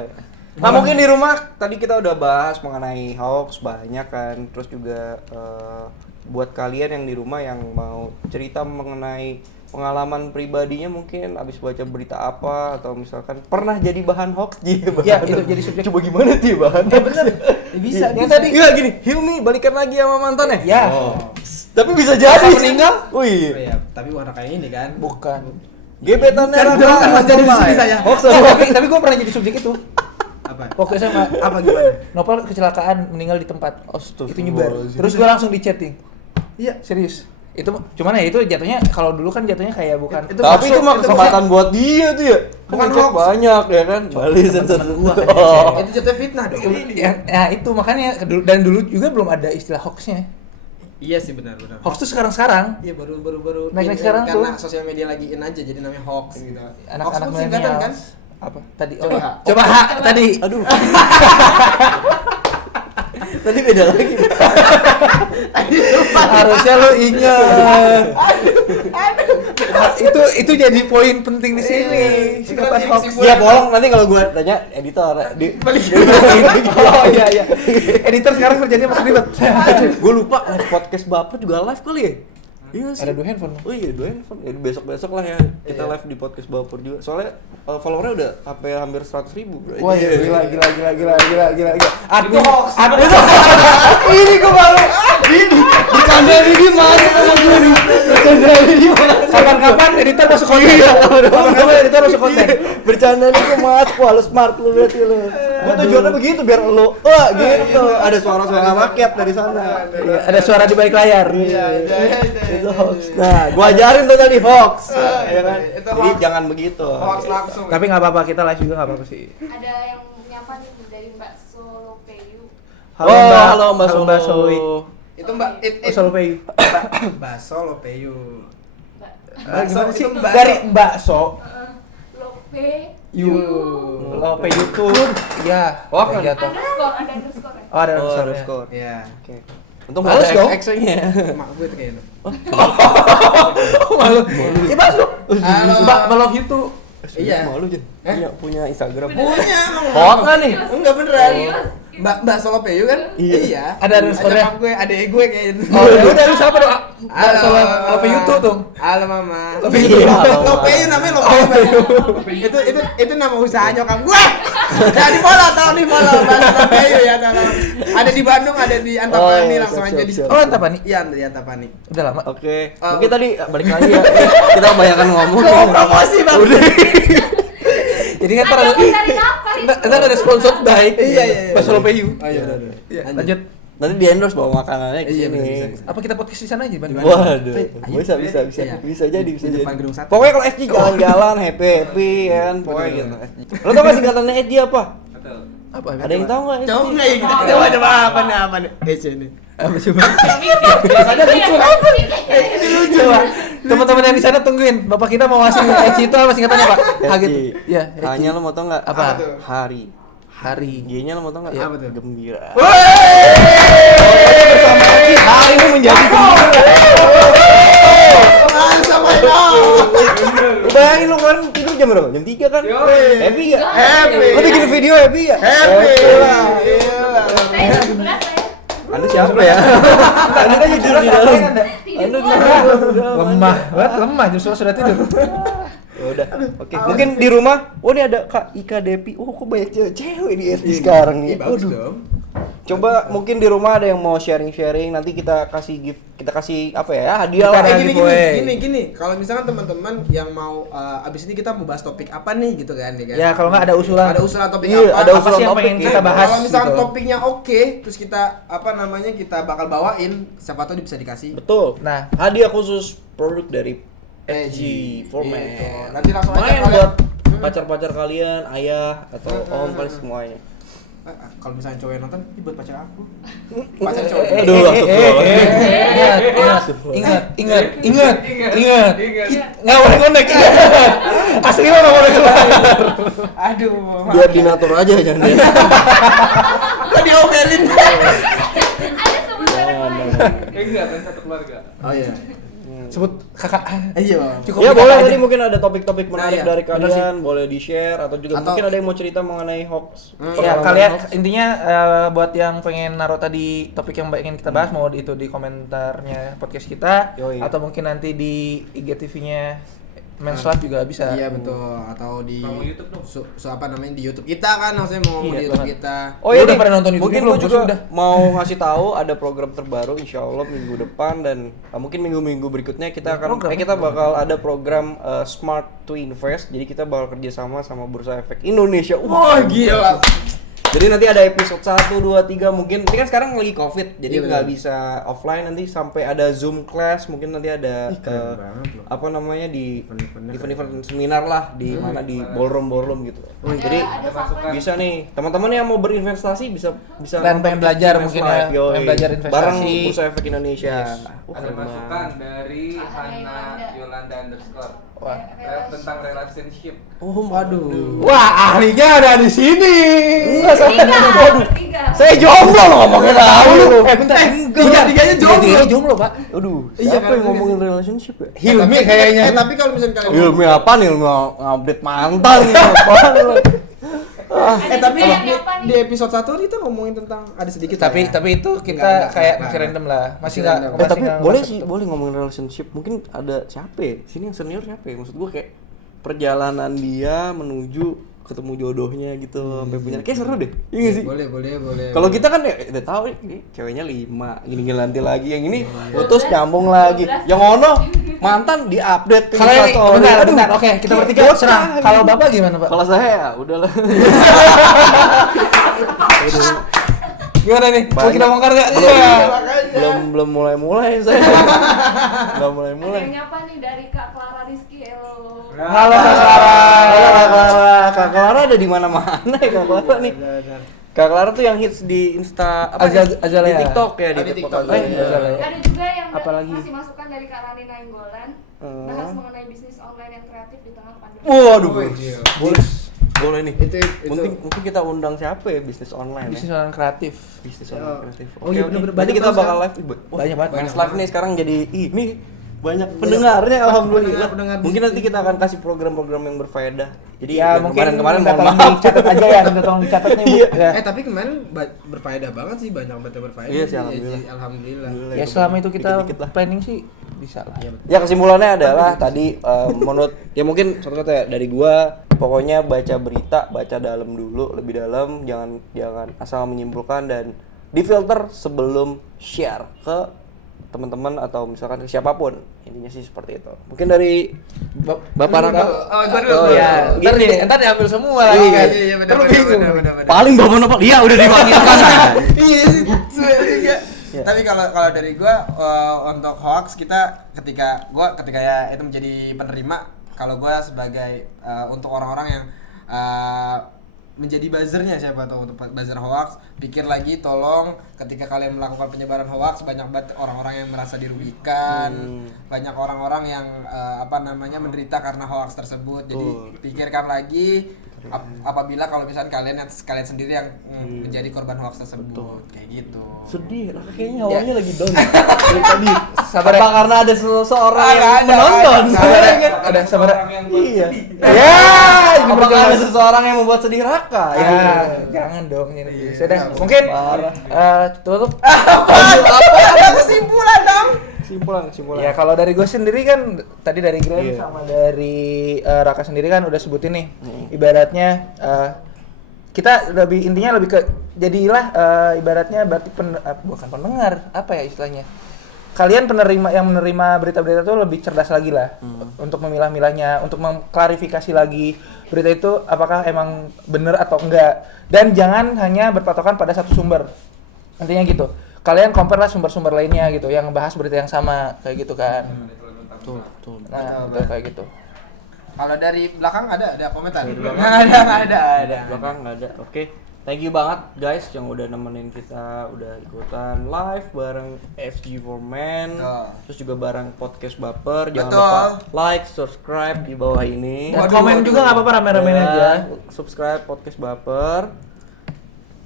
Nah mungkin di rumah tadi kita udah bahas mengenai hoax banyak kan, terus juga buat kalian yang di rumah yang mau cerita mengenai pengalaman pribadinya mungkin abis baca berita apa atau misalkan pernah jadi bahan hoax Ya, itu jadi subjek. coba gimana tuh ya bahan Bener. Bisa, yang bisa. tadi iya gini Hilmi balikan lagi sama mantannya Ya. tapi bisa jadi Apa meninggal? oh iya Ya, tapi warna kayak ini kan. Bukan. gebetannya Kan udah kan Mas jadi di sini saya. hoax tapi gue pernah jadi subjek itu. Apa? Waktu SMA, Apa gimana? Nopal kecelakaan meninggal di tempat. Astagfirullah. Itu nyebar. Terus gue langsung di chatting. Iya. Serius. Itu cuman ya itu jatuhnya kalau dulu kan jatuhnya kayak bukan. Itu tapi itu mah itu kesempatan buat dia tuh ya. Bukan Ngecek hoax. banyak ya kan. Balik sensor. Oh. Itu jatuhnya fitnah dong. Ya itu makanya dan dulu juga belum ada istilah hoaxnya. Iya sih benar. Hoax tuh sekarang. Iya baru Naik-naik in sekarang karena tuh. sosial media lagi in aja jadi namanya hoax gitu. Anak-anak Hoax tuh singkatan milenial. kan? Apa? Tadi Coba H. Coba H tadi. Aduh. Tadi beda lagi. Harusnya lu ingat. Itu jadi poin penting di sini. Singkatan hoax. Ya tolong nanti kalau gua tanya editor di Oh iya. Editor sekarang kerjanya masih ribet. Gua lupa live podcast Baper juga live kali ya? Iya sih. Ada 2 handphone. Oh iya, 2 handphone. Ya, besok-besok lah ya kita live di podcast Baper juga. Soalnya followernya udah sampai hampir 100.000, bro. Wah, gila. Itu hoax. Ini gua baru. Bercandaan ini masuk sama gua nih. Bercandaan ini masuk. Kapan-kapan editor masuk konten. Kapan-kapan editor masuk konten. Bercandaan ini gua masuk. Wah, lu smart lu berarti lu. Gua tujuannya begitu biar lu gitu. Ada suara-suara rakyat dari sana. Iya, ada suara di balik layar. Itu hoax. Nah, gua ajarin tuh tadi hoax. Ya kan? Itu Jadi hoax. jangan begitu. Hoax langsung. Tapi nggak apa-apa, kita live juga nggak apa-apa sih. Ada yang nyapa nih dari Mbak Solopeyu. Halo Mbak Mbak Solo. Solo. Itu Mbak Oh, Solo Pay. Bakso Lopeyu. Mbak Gimana sih? itu bakso. Dari bakso. Lope You. Lope YouTube. Iya. Oh, yang jatuh. ada underscore ya? Oh, ada Oh, underscore. underscore. Iya. Oke. Untung Males ada dong. X-nya. Mak gue tuh kayaknya. Malu. Iya, masuk. Halo. Mbak, love you tuh. Iya. Malu Jen. Punya Instagram. Punya emang. Hoax nggak nih? Enggak beneran. Serius? Mbak Solopeyu kan? Iya. Ada underscore-nya. Ada gue, adek gue kayak gitu. Oh, ya udah lu siapa dong? Mbak Solo Love you tuh tuh. Halo Mama. Iya, halo, Mama. Lopeyu namanya Lopeyu. Itu nama usaha nyokap gue. Jangan di-follow, tolong di-follow. Mbak Lopeyu ya, tolong. Ada di Bandung, ada di Antapani, Oh, iya, langsung siap, aja siap, di siap. Oh, entah apa nih? Iya, di Antapani. Udah lama. Oke. Oh. Mungkin tadi balik lagi ya. Kita kebanyakan ngomong. Mau promosi, Bang. Udah. Jadi kan ntar Ada ada mencari nafkah itu. ntar ada sponsor baik. Iya. Mbak Solo Payu. Oh iya, udah. Iya, lanjut. Nanti di endorse bawa makanannya ke Iya, sini. bisa. Apa kita podcast di sana aja, Ban? Waduh, Ayo, bisa iya. bisa jadi bisa Di jadi. depan gedung sate. Pokoknya kalau SG jalan-jalan happy ya kan, pokoknya gitu. SG. Lo tau gak singkatannya SG apa? Atau Apa? Ada yang tahu nggak? Coba nggak ya kita coba apa nih? Sini. Apa coba? Biasanya lucu kan? Ini lucu, Pak. Teman-teman yang di sana tungguin. Bapak kita mau ngasih Eci itu apa singkatannya, Pak? Kaget. Iya, Hanya lo mau tau nggak? Apa? tuh? Hari. Hari. G-nya lo mau tau nggak? Apa tuh? Gembira. Bersama Eci. Hari ini menjadi gembira. Sama itu. Lu bayangin lo kemarin tidur jam berapa? Jam 3 kan? Happy gak? Happy. Lo bikin video happy gak? Happy lah. Saya jam 11 saya. Anda siapa ya? Anda kan tidur di dalam. Tidur Anda gua. di dalam. Lemah, banget lemah. Justru sudah tidur. udah. Oke. Mungkin di rumah, oh ini ada Kak Ika Depi. Oh, kok banyak cewek di FT sekarang nih. Iya, bagus Waduh. dong. Coba mungkin di rumah ada yang mau sharing-sharing, nanti kita kasih gift, kita kasih apa ya? Hadiah Kita lah. ada Gini. Kalau misalkan teman-teman yang mau abis ini kita mau bahas topik apa nih gitu kan, ya kan? Ya kalau nggak ada usulan. Ada usulan topik Iya, apa? ada Apa usulan sih yang topik pengen ya. kita bahas? Kalau misalkan gitu. topiknya oke, terus kita kita bakal bawain, siapa tahu bisa dikasih. Betul. Nah. Hadiah khusus produk dari EG FG Format. Gitu. Nanti langsung aja Main kalian. buat pacar-pacar kalian, ayah atau om kalian semuanya. Kalau misalnya cowok yang nonton, ini buat pacar aku. Pacar cowok. Aduh, Ingat. Nggak boleh konek. Asli lo nggak boleh keluar. Aduh. Biar dinatur aja jangan dia. Kok diomelin? Ada sebut Enggak, kan satu keluarga. Oh iya. Sebut kakak. Iya, Bang. Cukup Ya kakak boleh aja. tadi mungkin ada topik-topik menarik iya. dari Bener sih. kalian, boleh di-share atau juga Atau- mungkin ada yang mau cerita mengenai hoax. Ya pengalaman kalian hoax. intinya buat yang pengen naruh tadi topik yang ingin kita bahas mau itu di komentarnya podcast kita Yoi. atau mungkin nanti di IGTV-nya Men's Live juga bisa. Iya betul, atau di Promo YouTube dong. apa namanya di YouTube kita kan, maksudnya mau ngomong Iya, di YouTube banget. kita. Oh Lu iya udah nih, pada nonton YouTube mungkin belum? gue Gua juga sih udah. mau ngasih tahu ada program terbaru insya Allah minggu depan dan mungkin minggu-minggu berikutnya kita akan kita bakal ada program Smart to Invest. Jadi kita bakal kerjasama sama Bursa Efek Indonesia. Wah, gila. Jadi nanti ada episode 1, 2, 3 mungkin. Ini kan sekarang lagi Covid, jadi Iya, nggak benar. bisa offline, nanti sampai ada Zoom class, mungkin nanti ada keren banget loh. apa namanya di Event-event event-event seminar lah di mana di ballroom gitu. Jadi ada masukan. bisa nih teman-teman yang mau berinvestasi bisa Dan pengen belajar Invest mungkin Live, ya, yoi. pengen belajar investasi. Bareng Bursa Efek Indonesia. Ada keren masukan banget. dari Hana Hana Yolanda underscore. Wah. Tentang relationship. Oh, waduh. Wah, ahlinya ada di sini. Enggak Bertiga. Saya jomblo loh ngomongin tahu lu. Bentar. Tiga-tiganya jomblo. Tiga-tiganya jomblo, Pak. Aduh, Iya, siapa yang karena ngomongin relationship ya? Hilmi kayaknya. Tapi kalau misalnya kalian Ilmu apa nih? Ilmu ngupdate mantan apaan lu? tapi Ada di, apa nih? di episode 1 kita ngomongin tentang ada sedikit Tapi lah ya. tapi itu kita Enggak, kayak enggak. masih random lah. Masih Masih enggak random. Tapi nggak boleh masuk. sih, boleh ngomongin relationship. Mungkin ada siapa ya? Sini yang senior siapa ya? Maksud gua kayak perjalanan dia menuju ketemu jodohnya gitu sampai punya. Kayak seru deh. Iya nggak sih? Boleh. Kalau kita kan ya udah tahu ini ceweknya 5, gini nanti lagi yang ini putus nyambung lagi. Yang ono mantan diupdate Kalau ini Instastory. bentar, Aduh, bentar. Oke, kita bertiga bocah serang. gitu. Kalau Bapak gimana, Pak? Kalau saya ya udahlah. Gimana nih? Mau Banyak. kita bongkar enggak? belum mulai saya. Belum mulai. Ada yang nyapa nih dari Kak Clara Rizky. Halo. Halo Kak Clara. Kak Clara ada di mana-mana ya Kak Clara nih. Kak Clara tuh yang hits di Insta apa ya? Azalea. Di TikTok ya, Oh, di TikTok. Azalea. Azalea. Ada juga yang Apalagi? masih masukan dari Kak Rani Nainggolan. Bahas mengenai bisnis online yang kreatif di tengah pandemi. Waduh. Iya. Boleh nih. Itu Mungkin kita undang siapa ya bisnis online Bisnis ya? orang kreatif. Bisnis online kreatif. Oh iya, bener-bener. Berarti Banyak kita banget bakal live. Wah, Banyak banget. Men's Live nih sekarang jadi ini banyak pendengarnya alhamdulillah. pendengar Mungkin nanti kita akan kasih program-program yang berfaedah. Jadi Ya yang mungkin kemarin minta mohon tolong maaf. dicatat aja ya, minta tolong dicatat nih Bu. Iya. Ya. tapi kemarin berfaedah banget sih, banyak banget yang berfaedah. Iya sih, sih, alhamdulillah. alhamdulillah. Ya selama itu kita Dikit-dikit lah. planning sih bisa lah. Ya kesimpulannya adalah tadi menurut ya mungkin satu-satu ya dari gua pokoknya baca berita, baca dalam dulu, lebih dalam, jangan asal menyimpulkan dan difilter sebelum share ke teman-teman atau misalkan ke siapapun. Intinya sih seperti itu. Mungkin dari Bapak Raka. Oh, gua dulu. Oh, Ya, iya. ntar diambil semua lagi kan. Iya, benar. Lu bingung. Paling Bapak Nopal, iya udah diwakilkan. Iya sih, juga. Ya. Tapi kalau dari gua untuk hoax kita ketika ya itu menjadi penerima, kalau gua sebagai untuk orang-orang yang menjadi buzzernya, siapa tahu untuk buzzer hoax, pikir lagi tolong ketika kalian melakukan penyebaran hoax, banyak banget orang-orang yang merasa dirugikan, banyak orang-orang yang menderita karena hoax tersebut. Jadi pikirkan lagi apabila kalau misalnya kalian sendiri yang menjadi korban hoax tersebut. Kayak gitu. Sedih, Raka kayaknya awalnya lagi down dari tadi. Sabar ya. Apa karena ada seseorang yang ada, menonton? Sabar ya. Kan? Ada sabar. Orang yang buat Iya. sedih. Ya, Apakah ada seseorang yang membuat sedih Raka? Ya, jangan dong ini. Sudah, mungkin Parah. tutup. Ada kesimpulan dong. Kesimpulan. Ya kalau dari gue sendiri kan tadi dari Grand Iya. sama dari Raka sendiri kan udah sebutin nih. Ibaratnya kita intinya lebih ke jadilah ibaratnya berarti bukan pendengar, apa ya istilahnya? Kalian penerima yang menerima berita-berita itu lebih cerdas lagi lah untuk memilah-milahnya, untuk mengklarifikasi lagi berita itu apakah emang benar atau enggak, dan jangan hanya berpatokan pada satu sumber. Intinya gitu. Kalian compare lah sumber-sumber lainnya gitu yang bahas berita yang sama kayak gitu kan. Betul. Nah, betul kayak gitu. Kalau dari belakang ada komentar? Dari belakang. Nggak ada. Belakang nggak ada. Oke. Thank you banget guys yang udah nemenin kita, udah ikutan live bareng FG4Men. Betul. Terus juga bareng podcast Baper. Jangan Betul. lupa like, subscribe di bawah ini. Dan komen juga nggak apa-apa rame-rame Dan aja. Subscribe podcast Baper.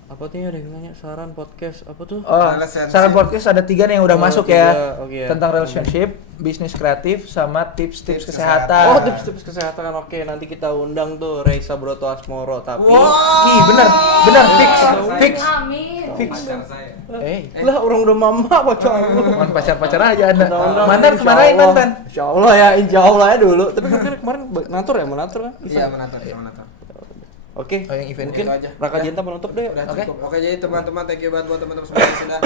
Apa tuh ya, ada yang nanya saran podcast apa tuh? Oh, Relationship. saran podcast ada 3 nih yang udah Oh, masuk 3, ya. oke ya. Tentang relationship, bisnis kreatif, sama tips-tips Tips kesehatan. Oh, tips-tips kesehatan. Oke, nanti kita undang tuh Reisa Broto Asmoro, tapi Ih, bener, fix. Amin. Pacar saya. lah orang udah mama pacar. Cuman pacar-pacar aja anda. Undang-undang, Mantan insya kemana Allah. mantan? Insya Allah ya dulu. Tapi kan kemarin menatur kan? Iya, menatur. Oke, Oh, yang event mungkin itu aja. Raka Udah. Jenta menutup deh. Udah Oke. cukup. Oke, jadi teman-teman thank you banget buat teman-teman semua yang sudah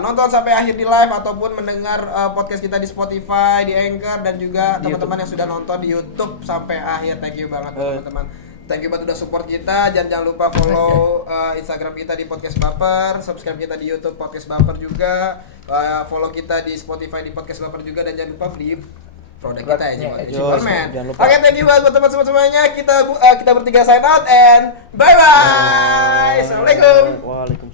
nonton sampai akhir di live ataupun mendengar podcast kita di Spotify, di Anchor, dan juga teman-teman yang sudah nonton di YouTube sampai akhir. Thank you banget buat teman-teman. Thank you banget udah support kita. Jangan lupa follow Instagram kita di Podcast Baper, subscribe kita di YouTube Podcast Baper juga, follow kita di Spotify di Podcast Baper juga, dan jangan lupa beli produk kita ya, Superman. jangan lupa. Oke, thank you banget buat teman-teman semuanya. Kita bertiga sign out and bye bye. Assalamualaikum. Waalaikumsalam.